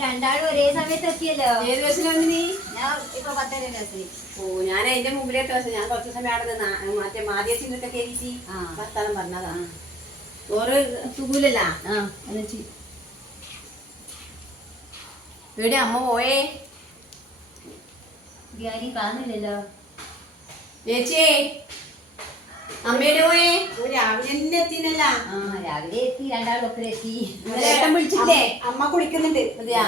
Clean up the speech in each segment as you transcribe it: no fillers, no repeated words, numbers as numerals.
രണ്ടാളും ഒരേ സമയത്ത് എത്തിയല്ലോ. ഏത് ബസ്സിന് വന്നിനി? ഞാൻ ഇപ്പൊ 10:30 ബസ്സിന്. ഓ ഞാൻ അതിന്റെ മുമ്പിലേക്ക് ബസ്. ഞാൻ കുറച്ച് സമയം അവിടെ നിന്ന് മറ്റേ മാധ്യത്തിനൊക്കെ കയറിയിട്ട് വർത്താനം പറഞ്ഞതാ. ചോറ് സുഖമില്ലല്ല. എവിടെ അമ്മ പോയേ? ധ്യാനി കാണുന്നില്ലല്ലോ. ചേച്ചി അമ്മയുടെ പോയേ? രാവിലെ തന്നെ എത്തിനല്ല. രാവിലെ എത്തി, രണ്ടാളും ഒക്കെ എത്തി. ഏട്ടൻ വിളിച്ചില്ലേ? അമ്മ കുളിക്കുന്നുണ്ട്. അതെയാ?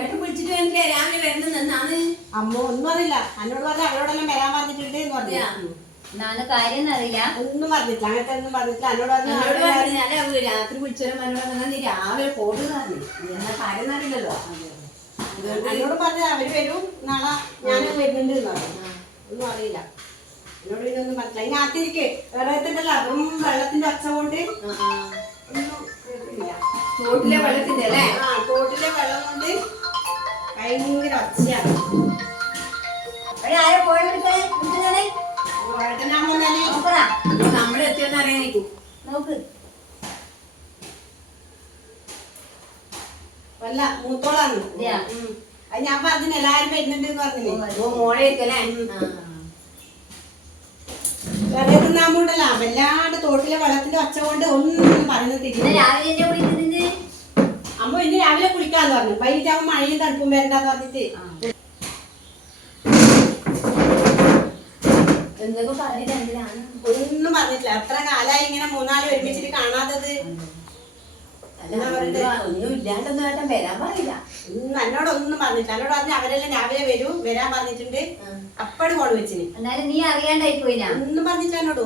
ഏട്ടൻ വിളിച്ചിട്ട് വേണ്ടില്ലേ രാവിലെ വരുന്നെന്നാണ്? അമ്മ ഒന്നും അറിയില്ല. എന്നോട് പറഞ്ഞ അവരോടെല്ലാം വരാൻ പറഞ്ഞിട്ടുണ്ട് എന്ന് പറഞ്ഞാ. നാളെ കാര്യം അറിയില്ല. ഒന്നും പറഞ്ഞിട്ടില്ല, അങ്ങനത്തെ ഒന്നും പറഞ്ഞിട്ടില്ല. എന്നോട് ഞാൻ രാത്രി വിളിച്ചവരെ മനോരമ നീ രാവിലെ പോകുന്നതാണ്. എന്നാ കാര്യം അറിയില്ലല്ലോ. എന്നോട് പറഞ്ഞ അവര് വരും, നാളെ ഞാനും വരുന്നുണ്ട് എന്ന് പറഞ്ഞു. ഒന്നും അറിയില്ല. എന്നോട് പിന്നെ ഒന്നും പറഞ്ഞില്ല. ഇതിനകത്തിരിക്കെ വെള്ളത്തിൻ്റെ അതും വെള്ളത്തിന്റെ ഒച്ച കൊണ്ട് ഒന്നും കേൾക്കില്ല. തോട്ടിലെ വെള്ളത്തിന്റെ അല്ലേ? തോട്ടിലെ വെള്ളം കൊണ്ട് ഭയങ്കര ഒച്ചയാണ്. ആരോ പോയത് നമ്മള് എത്തിയെന്ന് അറിയാനിക്കും. നോക്ക്. വല്ല മൂത്തോളാണ്. അത് ഞാൻ പറഞ്ഞില്ല, എല്ലാരും വരുന്നുണ്ട് എന്ന് പറഞ്ഞില്ലേ. മോളെ എത്തല്ലേ? വെള്ളത്തിനാമുണ്ടല്ല വല്ലാണ്ട് തോട്ടിലെ വെള്ളത്തിന്റെ ഒച്ച കൊണ്ട് ഒന്നും പറയുന്നില്ല. അമ്മ ഇന്ന് രാവിലെ കുളിക്കാന്ന് പറഞ്ഞു. വൈകിട്ടാവുമ്പോ മഴയും തണുപ്പും വരണ്ടെന്ന് പറഞ്ഞിട്ട് ഒന്നും പറഞ്ഞിട്ടില്ല. എത്ര കാലായി ഇങ്ങനെ മൂന്നാല് ഒരുമിച്ചിട്ട് കാണാത്തത്. ഒന്നും ഇല്ലാണ്ടൊന്നും ഏട്ടൻ വരാൻ പറയില്ല. എന്നോടൊന്നും പറഞ്ഞിട്ടില്ല. എന്നോട് പറഞ്ഞ അവരെല്ലാം രാവിലെ വരും, വരാൻ പറഞ്ഞിട്ടുണ്ട്. അപ്പടി ഫോൺ വെച്ചിന്. എന്നാലും നീ അറിയാണ്ടായി പോയില്ല. ഒന്നും പറഞ്ഞിട്ടില്ല എന്നോട്.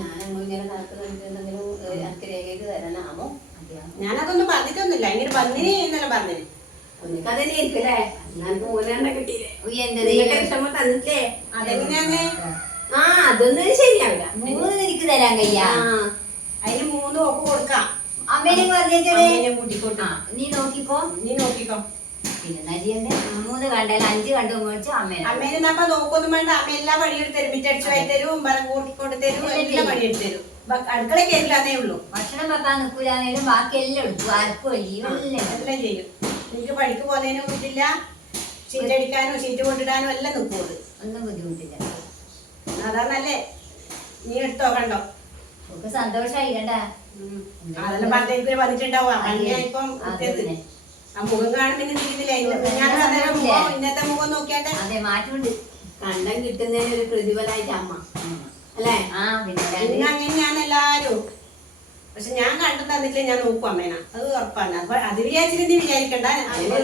ഞാനങ്ങോ ഇങ്ങനെ നടക്കുന്നുണ്ടെങ്കിലും എനിക്ക് രേഖയ്ക്ക് തരണമോ? ഞാനതൊന്നും പറഞ്ഞിട്ടൊന്നുമില്ല. ഇങ്ങനെ വന്നിന് എന്നെല്ലാം പറഞ്ഞിന്. ഒന്നിക്കതന്നെ ആയിരിക്കല്ലേ? ഞാൻ മൂന്നെണ്ണ കിട്ടിയില്ലേ? വിഷമം തന്നിട്ടേ. അതെങ്ങനെയാന്ന്? അതൊന്നും ശരിയാവില്ല. 3 എനിക്ക് തരാൻ കഴിയാ. അതിന് 3 ഒപ്പ് കൊടുക്കാം. അമ്മേനെ പറഞ്ഞേ കൂട്ടിക്കോട്ടാ. നീ നോക്കിക്കോ. പിന്നെ നരിയണ്ടേ 3 കണ്ടാലും 5 കണ്ടു മേടിച്ചു അമ്മേനെ നമ്മ നോക്കൊന്നും വേണ്ട. അമ്മ എല്ലാ പണിയെടുത്ത് തരും. മിറ്റടിച്ചു വായി തരും, മരം കൂട്ടിക്കൊണ്ട് തരും, എല്ലാ പണിയെടുത്ത് തരും. അടുക്കള കയറില്ലാന്നേ ഉള്ളൂ. ഭക്ഷണം വെക്കാൻ നിൽക്കൂലാന്നേലും ബാക്കി എല്ലാം എടുക്കും. ആർക്കും എല്ലാം ചെയ്യും. എനിക്ക് പണിക്ക് പോകുന്നതിനും പറ്റില്ല. ഷീറ്റ് അടിക്കാനോ ഷീറ്റ് കൊണ്ടിടാനോ എല്ലാം നിൽക്കുള്ളൂ. ഒന്നും ബുദ്ധിമുട്ടില്ല. അതാ നല്ലേ. നീ എടുത്തോ കണ്ടോ? നമുക്ക് സന്തോഷമായി കണ്ട. അതെല്ലാം പറഞ്ഞേക്ക് വന്നിട്ടുണ്ടാവും. ഇപ്പം ആ മുഖം കാണും പിന്നെ തിരിയുന്നില്ല. ഇന്നത്തെ മുഖം നോക്കിയാട്ടെ. അതെ, മാറ്റമുണ്ട്. കണ്ടം കിട്ടുന്നതിന് ഒരു പ്രതിഫലമായിട്ട് അമ്മ അല്ലേ? പിന്നെ അങ്ങനെയാണ് എല്ലാരും. പക്ഷെ ഞാൻ കണ്ടു തന്നിട്ടില്ല. ഞാൻ നോക്കും അമ്മേന, അത് ഉറപ്പാണ്. അത് വിചാരിച്ചിട്ട് നീ വിചാരിക്കണ്ട. പിന്നെ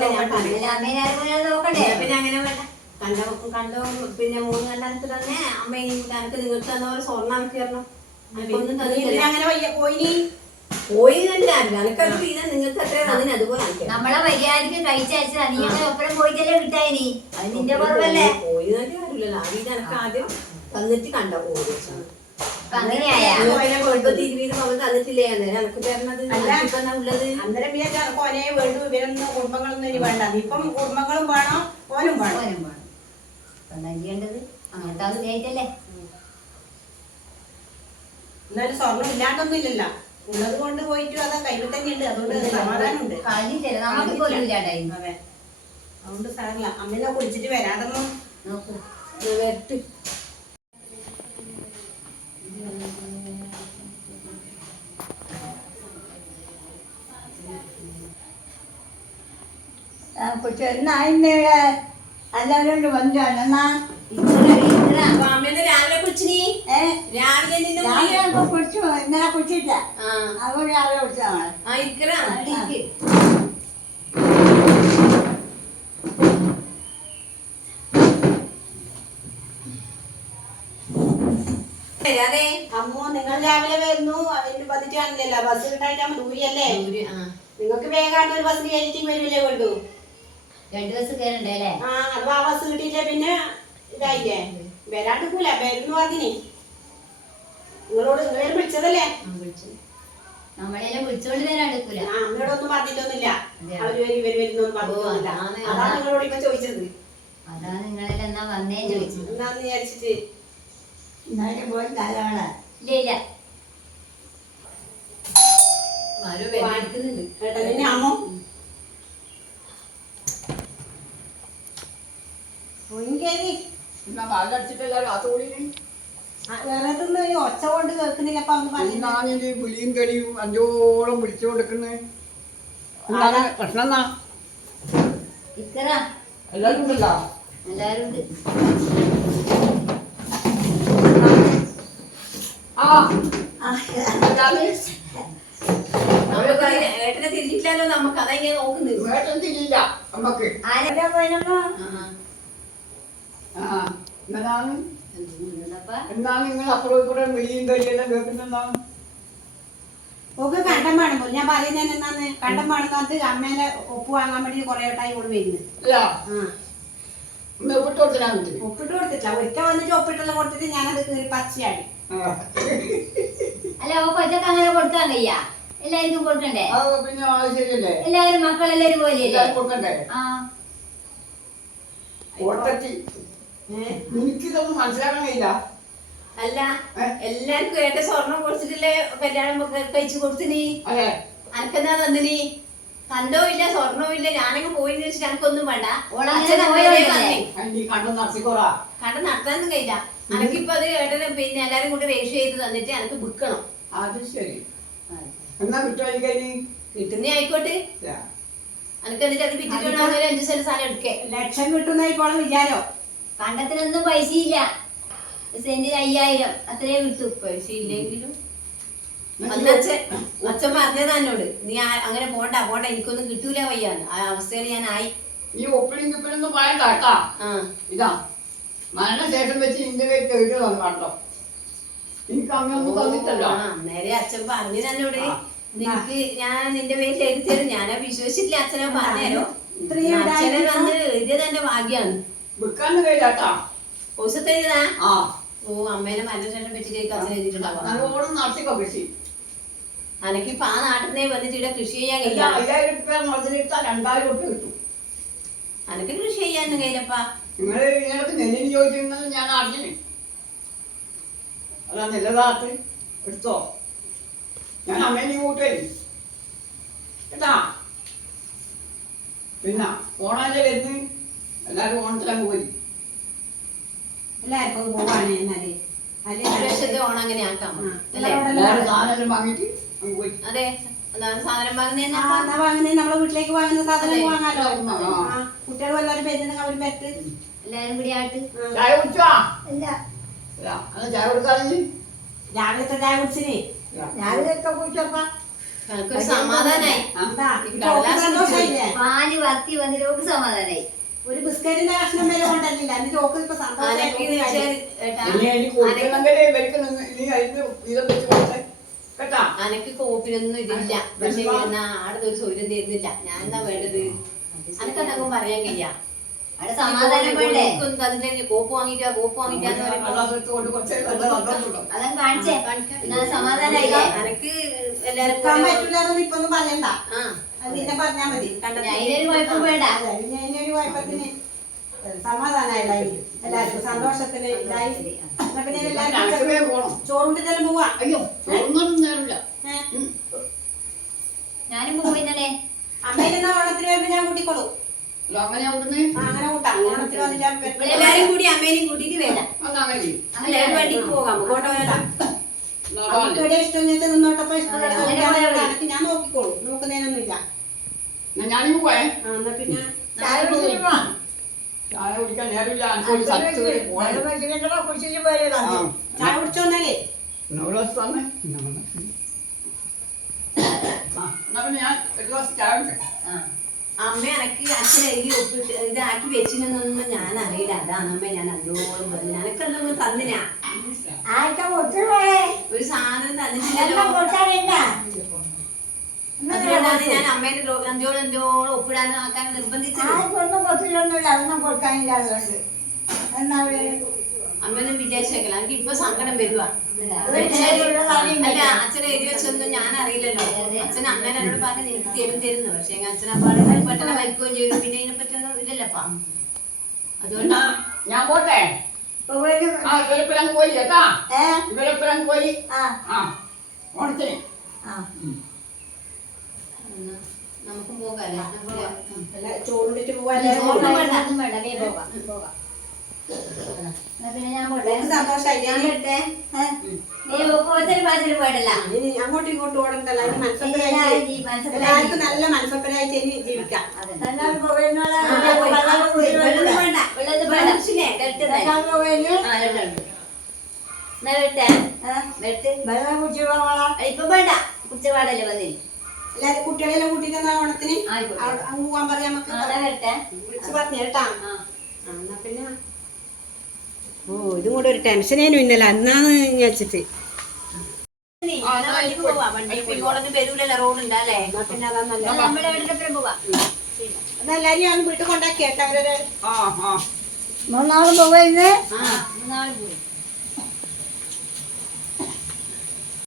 അങ്ങനെ വേണ്ട. കണ്ടോ പിന്നെ 3 കണ്ടനക്ക് തന്നെ അമ്മ എനിക്ക് നിങ്ങൾക്ക് തന്ന പോലെ സ്വർണ്ണം എനിക്ക് തരണം. അങ്ങനെ പോയി തന്നെ എനിക്കത് പിന്നെ നിങ്ങൾക്ക് എത്ര അതിന് അതുപോലെ നമ്മളെ മര്യാദക്ക് കഴിച്ചയച്ചതാ. നീ ഒപ്പരം പോയിട്ടല്ലേ കിട്ടായി. അത് നിന്റെ കുറവല്ലേ? പോയി തന്നെ കാര്യമില്ലല്ലോ. ആ വീട് എനിക്ക് ആദ്യം തന്നിട്ട് കണ്ടോ തന്നിട്ടില്ലേ എനിക്ക് തരണത് ഉള്ളത്. അന്നേരം ഓനെ വേണ്ടു. ഇവരൊന്നും കുടുംബങ്ങളൊന്നും ഇനി വേണ്ട. ഇപ്പം കുടുംബങ്ങളും വേണം, ഓനും വേണം. നരിയേണ്ടത് അങ്ങനത്തെ അത് കേട്ടല്ലേ. എന്നാലും സ്വർണ്ണം ഇല്ലാണ്ടൊന്നും ഇല്ലല്ലോ. ഉള്ളത് കൊണ്ട് പോയിട്ട് അതാ കയ്യിൽ തന്നെ ഉണ്ട്. അതുകൊണ്ട് സമാധാനമുണ്ട്. അതെ, അതുകൊണ്ട് സാറില്ല. അമ്മനെ കുളിച്ചിട്ട് വരാതൊന്നും നോക്ക്. വരട്ട്. എല്ലാവരും വന്നാ അമ്മേനെ രാവിലെ കുളിച്ചിനി? രാവിലെ കുളിച്ചു. ഇന്നലെ കുളിച്ചില്ല. അതുകൊണ്ട് രാവിലെ കുളിച്ചാണ്. അമ്മോ നിങ്ങൾ രാവിലെ വരുന്നു. അതിന് പതിറ്റാണല്ലോ. ബസ് കിട്ടായിട്ടാകുമ്പോ ദൂരിയല്ലേ. നിങ്ങൾക്ക് വേഗം ഒരു ബസ്സിന് കയറ്റിട്ട് വരുമല്ലേ വേണ്ടു. 2 ബസ് കയറണ്ടല്ലേ? അഥവാ ആ ബസ് കിട്ടിയില്ല പിന്നെ ഇതായില്ലേ. വരാണ്ടിക്കൂല. വരുന്നു പറഞ്ഞിനി. നിങ്ങളോട് നിങ്ങളെ വിളിച്ചതല്ലേ? നമ്മളെല്ലാം വിളിച്ചോണ്ട് വരാൻ എടുക്കൂല. അമ്മയോടൊന്നും പറഞ്ഞിട്ടൊന്നുമില്ല. അവര് വരും ഇവര് വരുന്നൊന്നും പറഞ്ഞിട്ടൊന്നുമില്ല. അതാണ് നിങ്ങളോട് ഇപ്പൊ ചോദിച്ചത്. അതാണ് നിങ്ങളെല്ലാം എന്നാ വന്നേ ചോദിച്ചത്. എന്താന്ന് വിചാരിച്ചിട്ട് പോയി ഇല്ല ആരോ ഏട്ടനെ അമ്മോ ഒങ്കേരി എന്നാ പാലടിച്ചിട്ടല്ല കാത്തുകൂടി വേറെതൊന്നും ഈ ഒച്ച കൊണ്ട് കേൾക്കുന്നില്ല അപ്പൊ ഒന്ന് പറഞ്ഞു ഞാനിത് വിളിയും കളിയും അഞ്ചോളം വിളിച്ചു കൊടുക്കുന്നത് എന്താണ് പ്രശ്നം എന്നാ ഇക്കറ എല്ലാവരും ഉണ്ടല്ലോ എല്ലാരും ഉണ്ട്. ആ എല്ലാവരും ഏട്ടനെ തിരിച്ചിട്ടില്ലല്ലോ നമുക്ക് അതെങ്ങനെ നോക്കുന്നത്. വേട്ടം തിരിയില്ല നമുക്ക് ആരെവിടെ പോയനമ്മോ? ആ എന്നതാണ് എന്തുകൊണ്ടപ്പാ? എന്നാ നിങ്ങൾ അപ്പുറം ഇപ്പുറം വിളിയും കളിയെല്ലാം കേൾക്കുന്നെന്താണ് ഓക്ക് കണ്ടം വേണം ഞാൻ പറയുന്നത് എന്നാന്ന് കണ്ടം വേണമെന്നത് അമ്മേനെ ഒപ്പ് വാങ്ങാൻ വേണ്ടി കുറെ വട്ടായി കൂടെ വരുന്നത് അല്ല ആ ഒന്ന് ഒപ്പിട്ട് കൊടുത്തിട്ടാ കിട്ടി ഒപ്പിട്ട് കൊടുത്തിട്ടില്ല ഒരിക്കൽ വന്നിട്ട് ഒപ്പിട്ടെല്ലാം കൊടുത്തിട്ട് ഞാനത് കീറി പച്ചയാടി അല്ല ഓ കൊച്ചൊക്കെ അങ്ങനെ കൊടുക്കാൻ കഴിയാ? എല്ലാവർക്കും കൊടുക്കണ്ടേ? പിന്നെ അത് ശരിയല്ലേ എല്ലാവരും മക്കളെല്ലാരും പോലെയല്ലേ? എല്ലാവരും കൊടുക്കണ്ടേ ആ ഓട്ടത്തി എനിക്കിതൊന്നും മനസ്സിലാക്കാൻ കഴിയില്ല അല്ല എല്ലാവർക്കും ഏട്ട സ്വർണം കൊടുത്തിട്ടില്ലേ കല്യാണം കഴിച്ചു കൊടുത്തിനി. അതെ അനക്കെന്താ തന്നിനി? കണ്ടോ ഇല്ല സ്വർണ്ണവും ഇല്ല. ഞാനങ്ങ് പോയി വെച്ചിട്ട് എനിക്കൊന്നും വേണ്ട. ഓളങ്ങനെ പോയതല്ലേ? നീ കണ്ടു നടത്തിക്കോറാ കണ്ട നടത്താനൊന്നും കഴിയില്ല. അനക്കിപ്പോ അത് ഏട്ടനെ പിന്നെ എല്ലാരും കൂടി രജിസ്റ്റർ ചെയ്ത് തന്നിട്ട് എനിക്ക് വിൽക്കണം. അത് ശരി എന്നാ കിട്ടുമായിരിക്കും കിട്ടുന്നേ ആയിക്കോട്ടെ. അനക്ക് എന്നിട്ട് അത് വിറ്റിട്ട് വേണം ഒരു 5 സെന്റ് സ്ഥലം എടുക്കേ. ലക്ഷം കിട്ടുന്ന ഇപ്പോൾ വിചാരോ കണ്ടത്തിനൊന്നും പൈസ ഇല്ല. സെന്റിന് 5000 അത്രേ കിട്ടും. പൈസ ഇല്ലെങ്കിലും അന്ന് അച്ഛൻ പറഞ്ഞതാ എന്നോട് നീ അങ്ങനെ പോണ്ട പോണ്ട എനിക്കൊന്നും കിട്ടൂല വയ്യാന്ന്. ആ അവസ്ഥയിൽ ഞാൻ ആയി. നീ ഒപ്പിടും കിപ്പിടൊന്നും പറയണ്ട കേട്ടാ ഇതാ മരണശേഷം വെച്ച് നിന്റെ പേര് കേട്ട് തന്നു കേട്ടോ എനിക്ക് അങ്ങനൊന്നും തന്നിട്ടല്ലോ നേരെ അച്ഛൻ പറഞ്ഞു തന്നോട് നിനക്ക് ഞാൻ നിന്റെ പേരിൽ എഴുതി തരും. ഞാനാ വിശ്വസിച്ചില്ല അച്ഛനെ പറഞ്ഞേരോ. അച്ഛനെ തന്ന് ഇത് തന്നെ ഭാഗ്യാണ്. വിൽക്കാന്ന് കഴിയാട്ടാ ദിവസത്തേതാ ആ ഓ അമ്മേനെ മരണശേഷം വെച്ചിട്ട് അച്ഛൻ എഴുതിയിട്ടുണ്ടാവാ. നല്ലോണം നടത്തിക്കോ കൃഷി അനക്കിപ്പോ ആ നാട്ടിനെ വന്നിട്ട് ഇവിടെ കൃഷി ചെയ്യാൻ കഴിയില്ല. 5000 രൂപ നടത്തിട്ടാ 2000 രൂപ കിട്ടും അനക്ക് കൃഷി ചെയ്യാനും കഴിയില്ലപ്പാ. നിങ്ങൾ ഇങ്ങനത്തെ നെല്ലിന് ചോദിച്ചിരുന്നത് ഞാൻ അറിഞ്ഞു അതാ നെല്ലതാത്ത് എടുത്തോ ഞാൻ അമ്മേനെ കൂട്ടേ കേട്ടാ പിന്നെ ഓണല്ലേ വരുന്ന് എല്ലാവരും ഓണത്തിലങ്ങ് പോയി എല്ലാവർക്കും പോവാണ് എന്നാല് പ്രാവശ്യത്തെ ഓണം അങ്ങനെ ആക്കാം അല്ലേ? എല്ലാവരും സാധനം വാങ്ങിയിട്ട് അങ്ങ് പോയി അതെ എന്താണ് സാധനം വാങ്ങുന്നേ? വാങ്ങുന്നത് നമ്മളെ വീട്ടിലേക്ക് വാങ്ങുന്ന സാധനം വാങ്ങാലോ. കുട്ടികൾ എല്ലാവരും പെരുന്നുണ്ടെങ്കിൽ അവർ പെറ്റ് എല്ലാരും കൂടി ആയിട്ട് ചായ കുടിച്ചോ ഇല്ല. അല്ല ചായ കൊടുക്കാതെ രാവിലത്തെ ചായ കുടിച്ചിന് രാവിലെയൊക്കെ കുടിച്ചപ്പ എനിക്കൊരു സമാധാനായി. സന്തോഷായില്ലേ പാല് വർത്തി വന്നിട്ട് ഓക്ക് സമാധാനായി. ഒരു ബിസ്ക്കറ്റിന്റെ കഷ്ണം വരെ കൊണ്ടല്ലില്ല എന്നിട്ട് ഓക്ക് ഇപ്പൊ അനക്ക് ഇനി എനിക്ക് കൊടുക്കണമെങ്കിൽ ഇവർക്ക് ഇനി അതിന് വീതം വെച്ച് കൊടുത്തേ കേട്ടാ അനക്ക് കോപ്പിലൊന്നും ഇതില്ല. പക്ഷെ ആടത് ഒരു സൗകര്യം തരുന്നില്ല. ഞാൻ എന്താ വേണ്ടത്? അനക്കെന്താ പറയാൻ കഴിയാ? അവിടെ സമാധാനം വേണ്ടേ? തന്നിട്ട് കോപ്പ് വാങ്ങിട്ടാ കോപ്പ് വാങ്ങിട്ടാന്ന് പറയുമ്പോ കൊണ്ട് കുറച്ച് നല്ല സന്തോഷമുണ്ടോ അതങ്ങ് കാണിച്ചേ. എന്നാ സമാധാനായില്ലേ? അനക്ക് എല്ലാരും പറ്റില്ലാന്നൊന്നും ഇപ്പൊ ഒന്നും പറയണ്ട. ആ അത് പിന്നെ പറഞ്ഞാ മതി. അതിനൊരു കുഴപ്പം വേണ്ട. പിന്നെ അതിനൊരു കുഴപ്പത്തിന് സമാധാനായില്ല എല്ലാവർക്കും സന്തോഷത്തിന് ഇതായി. എന്നാ പിന്നെ എല്ലാവർക്കും പോണം ചോറുണ്ട് ചെല്ലാം പോവാ. അയ്യോ ഒന്നും നേരില്ല ഞാനും പോയിന്നെ. അമ്മേലെന്നാ ഓണത്തിന് വരുമ്പോ ഞാൻ കൂട്ടിക്കോളൂ. അങ്ങനെ അവിടുന്ന് അങ്ങനെ കൂട്ടാം. ഓണത്തിന് വന്നിട്ട് എല്ലാരും കൂടി അമ്മേനെയും കൂട്ടിട്ട് വരാം. അങ്ങനെ എല്ലാവരും വണ്ടിക്ക് പോകാം. കോട്ട വരാം. ഇവിടെ ഇഷ്ടം ഞാൻ നിന്നോട്ടപ്പോ ഇഷ്ടം ഞാൻ നോക്കിക്കോളൂ. നോക്കുന്നതിനൊന്നുമില്ല. ഞാനിപ്പോ പോയേ എന്നാ പിന്നെ ചായ കുടിച്ചിട്ട് പോവാം. ചായ കുടിക്കാൻ നേരമില്ല എനിക്ക് സ്ഥലത്ത് പോകണം ചായ കുടിച്ചോന്നല്ലേ തന്നെ എന്നാ പിന്നെ ഞാൻ ഒരു ദിവസം ചായ കുടിക്കാം അമ്മ എനക്ക് അച്ഛൻ എഴുതി ഒപ്പിട്ട് ഇതാക്കി വെച്ചിനൊന്നും ഞാൻ അറിയില്ല. അതാണ് അമ്മ ഞാൻ അതോളം പറഞ്ഞു. എനക്കെന്തൊന്നും തന്നിനാ ആർക്കാ കൊടുത്തുപോയേ? ഒരു സാധനം തന്നിട്ടില്ലല്ലോ. എല്ലാം കൊടുക്കാനില്ല. അതുകൊണ്ടാണ് ഞാൻ അമ്മേന്റെ അഞ്ചോളം ഒപ്പിടാനും ആക്കാനും നിർബന്ധിച്ചത്. ആർക്കൊന്നും കൊടുത്തില്ലൊന്നുമില്ല. അതൊന്നും കൊടുക്കാനില്ല. അതുകൊണ്ട് എന്നാ അമ്മയൊന്നും വിചാരിച്ചേക്കല. എനിക്ക് ഇപ്പൊ സങ്കടം വരുവാ. അല്ല അച്ഛനെ എഴുതി വെച്ചൊന്നും ഞാൻ അറിയില്ലല്ലോ. അച്ഛൻ അമ്മേനെ എന്നോട് പറഞ്ഞ് എനിക്ക് തരുന്നു. പക്ഷെ അച്ഛൻ അപ്പാട് പെട്ടെന്ന് മരിക്കുകയും ചെയ്തു. പിന്നെ ഇതിനെ പറ്റൊന്നും ഇല്ലല്ലപ്പാ. അതുകൊണ്ടാ ഞാൻ പോട്ടെ ഇവരെപ്പോഴങ്ങ് പോയി കേട്ടാ ഇവരെപ്പോഴങ്ങ് പോയി ഓണത്തിന് നമുക്കും പോകാല്ലേ അല്ല ചോറിട്ട് പോവാല്ലേ ഒന്നും വേണ്ട, പോകാം പോകാം. എന്നാ പിന്നെ ഞാൻ പോട്ടെ. സന്തോഷായി ഞാൻ വരട്ടെ. നീ ഒത്തിരി പാചകം പോയിട്ടല്ല. ഇനി അങ്ങോട്ടും ഇങ്ങോട്ടും ഓടണ്ടല്ല അതിന് മനസ്സപ്പരായിട്ട് എല്ലാവർക്കും നല്ല മനസ്സപ്പരായിട്ട് ഇനി ജീവിക്കാം. വെള്ളമൊന്നും വേണ്ട, വെള്ളമൊന്നും വേണ്ട. കെട്ടുന്നേ. ആ, രണ്ടുണ്ട്. എന്നാ വെട്ടെ. വെട്ട്. ഇപ്പൊ വേണ്ട, കുച്ചപാടല്ലേ വന്നില്ല. എല്ലാരും കുട്ടികളെല്ലാം കൂട്ടിട്ട് ഓണത്തിന് ആയിക്കോട്ടെ. അങ്ങ് പോവാൻ പറയാം നമുക്ക്. നാളെ വരട്ടെ. വിളിച്ച് പറഞ്ഞു കേട്ടാ. ആ. എന്നാ പിന്നെ ഓ ഇതും കൂടെ ഒരു ടെൻഷനേനും ഇന്നല്ല അന്നാന്ന് വെച്ചിട്ട്. വണ്ടിക്ക് പോവാ. വണ്ടിക്ക് ഇങ്ങോട്ടൊന്നും വരൂലല്ലോ, റോഡ് ഉണ്ടല്ലേ. എന്നാ പിന്നെ അതാ നല്ല. നമ്മുടെ എവിടെയെങ്കിലും പോവാം. അതെല്ലാരും അങ്ങ് വീട്ടിൽ കൊണ്ടാക്കി കേട്ടോ അവരൊരു ആ ആ മൂന്നാളും പോവാ ഇന്ന്. മൂന്നാളും പോയി.